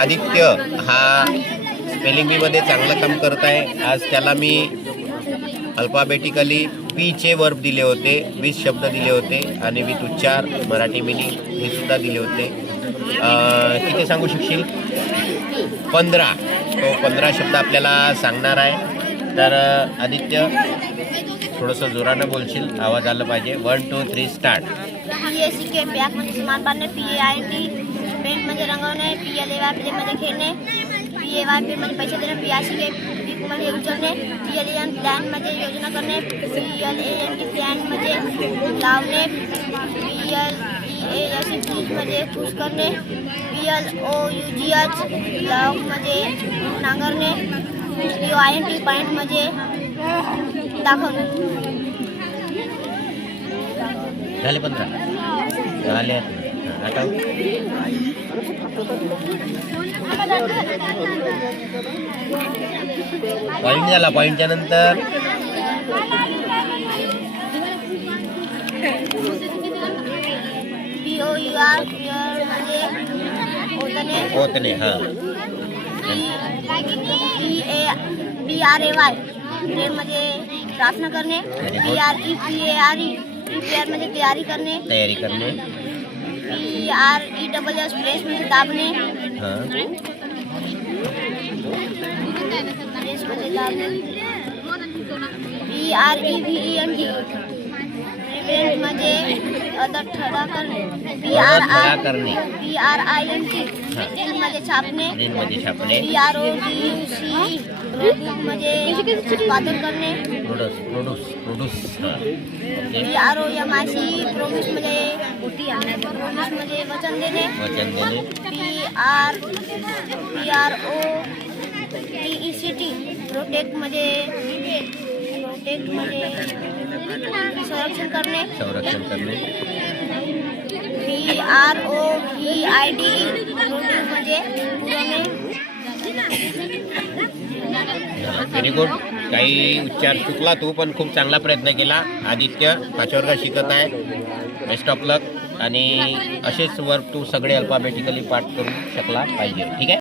आदित्य हा स्पेलिंग बीमध्ये चांगलं काम करत आहे. आज त्याला मी अल्फाबेटिकली पीचे वर्ब दिले होते, 20 शब्द दिले होते आणि विथ उच्चार मराठी मिनिंग हे सुद्धा दिले होते. किती सांगू शकशील? 15. तो 15 शब्द आपल्याला सांगणार आहे. तर आदित्य थोडंसं जोरानं बोलशील, आवाज आला पाहिजे. 1 2 3 स्टार्ट. PACK बॅग म्हणजे सामान बांधणे, PAINT पेंट म्हणजे रंगवणे, PLAY प्ले म्हणजे खेळणे, PAY पे म्हणजे पैसे देणे, PRCK पीक म्हणजे उचलणे, PLAN प्लॅन म्हणजे योजना करणे, PLANT प्लॅन म्हणजे लावणे, PLEAS फ्रीज म्हणजे खुश करणे, PLOUGH लॉक म्हणजे नांगरणे, POINT पॉईंट म्हणजे दाखवणे. झाले 15. झाले आता पॉईंट झाला. पॉईंटच्या नंतर POUR म्हणजे ओतणे. हा. PRAY प्रेम म्हणजे प्रार्थना करणे, PREPARE म्हणजे तयारी करणे, PRESS प्रेस म्हणजे दाबणे, प्रेस म्हणजे दाबणे, PREVENT प्रिव्हेंट म्हणजे अडथळा करणे, PRINT म्हणजे छापणे, PRODUC उत्पादन करणे, PROMIC प्रोमिस म्हणजे वचन देणे, PROTECT प्रोटेक्ट म्हणजे संरक्षण करणे, PROVID म्हणजे पुरवणे. Very good. काही उच्चार चुकला तू, पण खूप चांगला प्रयत्न केला. आदित्य 5 वर्ग शिकत आहे. बेस्ट ऑफ लक. आणि असेच वर्क तू सगळे अल्फाबेटिकली पाठ करू शकला पाहिजे. ठीक आहे.